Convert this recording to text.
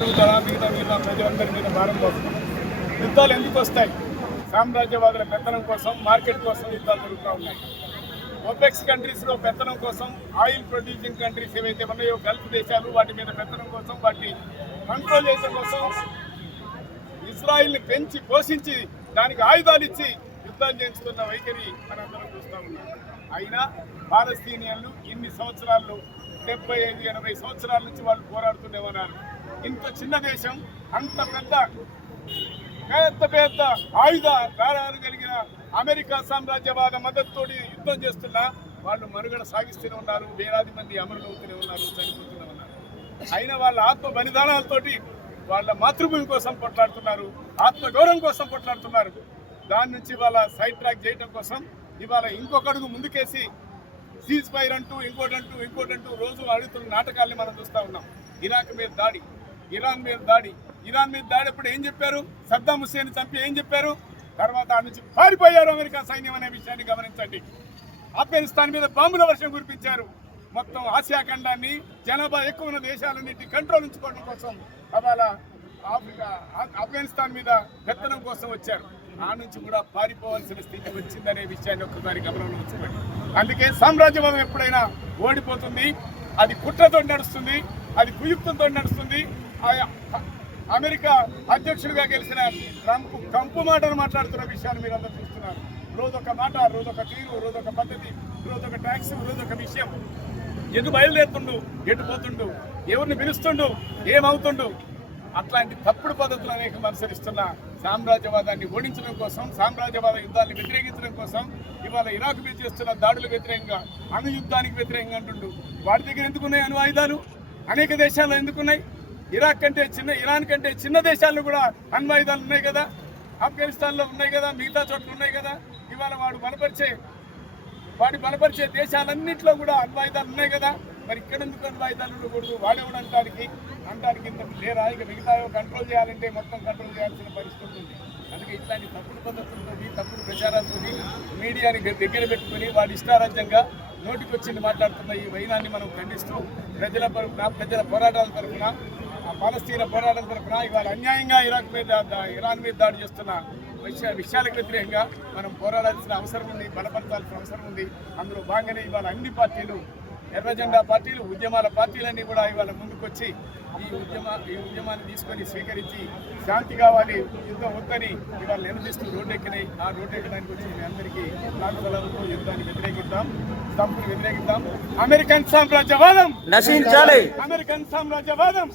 జరుగుతుందా మిగతా మిగతా ప్రజలందరి మీద భారం కోసం యుద్ధాలు ఎందుకు వస్తాయి? సామ్రాజ్యవాదుల పెత్తనం కోసం మార్కెట్ కోసం యుద్ధాలు జరుగుతూ ఉన్నాయి. ఒపెక్స్ కంట్రీస్లో పెత్తనం కోసం ఆయిల్ ప్రొడ్యూసింగ్ కంట్రీస్ ఏవైతే ఉన్నాయో గల్ఫ్ దేశాలు వాటి మీద పెత్తనం కోసం వాటి కంట్రోల్ చేయడం కోసం ఇజ్రాయిల్ని పెంచి పోషించి దానికి ఆయుధాలు ఇచ్చి యుద్ధాలు చేస్తున్న వైఖరి మనందరం చూస్తూ ఉన్నాం. అయినా పాలస్తీనియన్లు ఇన్ని సంవత్సరాల్లో డెబ్బై ఐదు ఎనభై సంవత్సరాల నుంచి వాళ్ళు పోరాడుతూనే ఉన్నారు ఇంత చిన్న దేశం అంత పెద్ద పెద్ద పెద్ద ఆయుధ గారాలు కలిగిన అమెరికా సామ్రాజ్యవాద మద్దతుతోటి యుద్ధం చేస్తున్నా వాళ్ళు మనుగడ సాగిస్తూనే ఉన్నారు వేలాది మంది అమరులవుతూనే ఉన్నారు చనిపోతూనే ఉన్నారు. అయిన వాళ్ళ ఆత్మ బలిదానాలతోటి వాళ్ళ మాతృభూమి కోసం కొట్లాడుతున్నారు ఆత్మగౌరవం కోసం కొట్లాడుతున్నారు దాని నుంచి వాళ్ళ సైడ్ ట్రాక్ చేయడం కోసం ఇవాళ ఇంకొక అడుగు ముందుకేసి సీజ్ ఫైర్ అంటూ ఇంకోటంటూ ఇంకోటంటూ రోజు అడుగుతున్న నాటకాల్ని మనం చూస్తూ ఉన్నాం. ఇరాక్ మీద దాడి ఇరాన్ మీద దాడి ఇరాన్ మీద దాడి అప్పుడు ఏం చెప్పారు? సద్దాం హుస్సేన్ చంపి ఏం చెప్పారు? తర్వాత ఆ నుంచి పారిపోయారు అమెరికా సైన్యం అనే విషయాన్ని గమనించండి. ఆఫ్ఘనిస్తాన్ మీద బాంబుల వర్షం కురిపించారు. మొత్తం ఆసియా ఖండాన్ని జనాభా ఎక్కువ ఉన్న దేశాలన్నింటినీ కంట్రోల్ ఉంచుకోవడం కోసం అవాళ ఆఫ్రికా ఆఫ్ఘనిస్తాన్ మీద పెత్తనం కోసం వచ్చారు. ఆ నుంచి కూడా పారిపోవాల్సిన స్థితి వచ్చిందనే విషయాన్ని ఒక్కసారి గమనంలో ఉంచుకోండి. అందుకే సామ్రాజ్యవాదం ఎప్పుడైనా ఓడిపోతుంది అది కుట్రతో నడుస్తుంది అది కుయుక్తంతో నడుస్తుంది. అమెరికా అధ్యక్షుడిగా గెలిచిన ట్రంప్ కంపు మాటను మాట్లాడుతున్న విషయాన్ని మీరు అందరూ చూస్తున్నారు. రోజొక మాట రోజొక తీరు రోజొక పద్ధతి రోజొక ట్యాక్స్ రోజొక విషయం. ఎటు బయలుదేరుతుండు? ఎటు పోతుండు? ఎవరిని పిలుస్తుండు? ఏమవుతుండు? అట్లాంటి తప్పుడు పద్ధతులు అనేకం అనుసరిస్తున్న సామ్రాజ్యవాదాన్ని ఓడించడం కోసం సామ్రాజ్యవాద యుద్ధాన్ని వ్యతిరేకించడం కోసం ఇవాళ ఇరాక్ మీద చేస్తున్న దాడులకు వ్యతిరేకంగా అణు యుద్ధానికి వ్యతిరేకంగా అంటుండు. వాడి దగ్గర ఎందుకున్నాయి అణు ఆయుధాలు? అనేక దేశాల్లో ఎందుకున్నాయి? ఇరాక్ కంటే చిన్న ఇరాన్ కంటే చిన్న దేశాల్లో కూడా అణు ఆయుధాలు ఉన్నాయి కదా. ఆఫ్ఘనిస్తాన్లో ఉన్నాయి కదా మిగతా చోట్ల ఉన్నాయి కదా. ఇవాళ వాడు బలపరిచే వాడి బలపరిచే దేశాలన్నింటిలో కూడా అణ్వాయుధాలు ఉన్నాయి కదా. మరి ఇక్కడ ఎందుకు అణ్వాయుధాలు ఉండకూడదు? వాడేవాడు అంటానికి? అంటానికి ఇంత లేరా? ఇక మిగతా కంట్రోల్ చేయాలంటే మొత్తం కంట్రోల్ చేయాల్సిన పరిస్థితి ఉంది. అందుకే ఇట్లాంటి తప్పుడు పద్ధతులతో తప్పుడు ప్రచారాలతో మీడియాని దగ్గర పెట్టుకుని వాడి ఇష్టారాజ్యంగా నోటికొచ్చింది మాట్లాడుతున్న ఈ వైనాన్ని మనం ఖండిస్తూ ప్రజల తరపున ప్రజల పోరాటాల తరపున పాలస్తీన పోరాటం తరపున ఇవాళ అన్యాయంగా ఇరాక్ మీద ఇరాన్ మీద దాడి చేస్తున్న విషయ విషయాలకు వ్యతిరేకంగా మనం పోరాడాల్సిన అవసరం ఉంది బలపరచాల్సిన అవసరం ఉంది. అందులో భాగంగానే ఇవాళ అన్ని పార్టీలు ఎర్ర జెండా పార్టీలు ఉద్యమాల పార్టీలన్నీ కూడా ఇవాళ ముందుకొచ్చి ఈ ఉద్యమ ఈ ఉద్యమాన్ని తీసుకొని స్వీకరించి శాంతి కావాలి యుద్ధం వద్దని ఇవాళ నిలదీస్తూ రోడ్డెక్కినాయి ఆ రోడ్డెక్కడానికి వచ్చి మీ అందరికీ లాల్ సలాంతో యుద్ధాన్ని వ్యతిరేకిద్దాం స్తంపుని వ్యతిరేకిద్దాం. అమెరికన్ సామ్రాజ్యవాదం! నశించాలి! అమెరికన్ సామ్రాజ్యవాదం!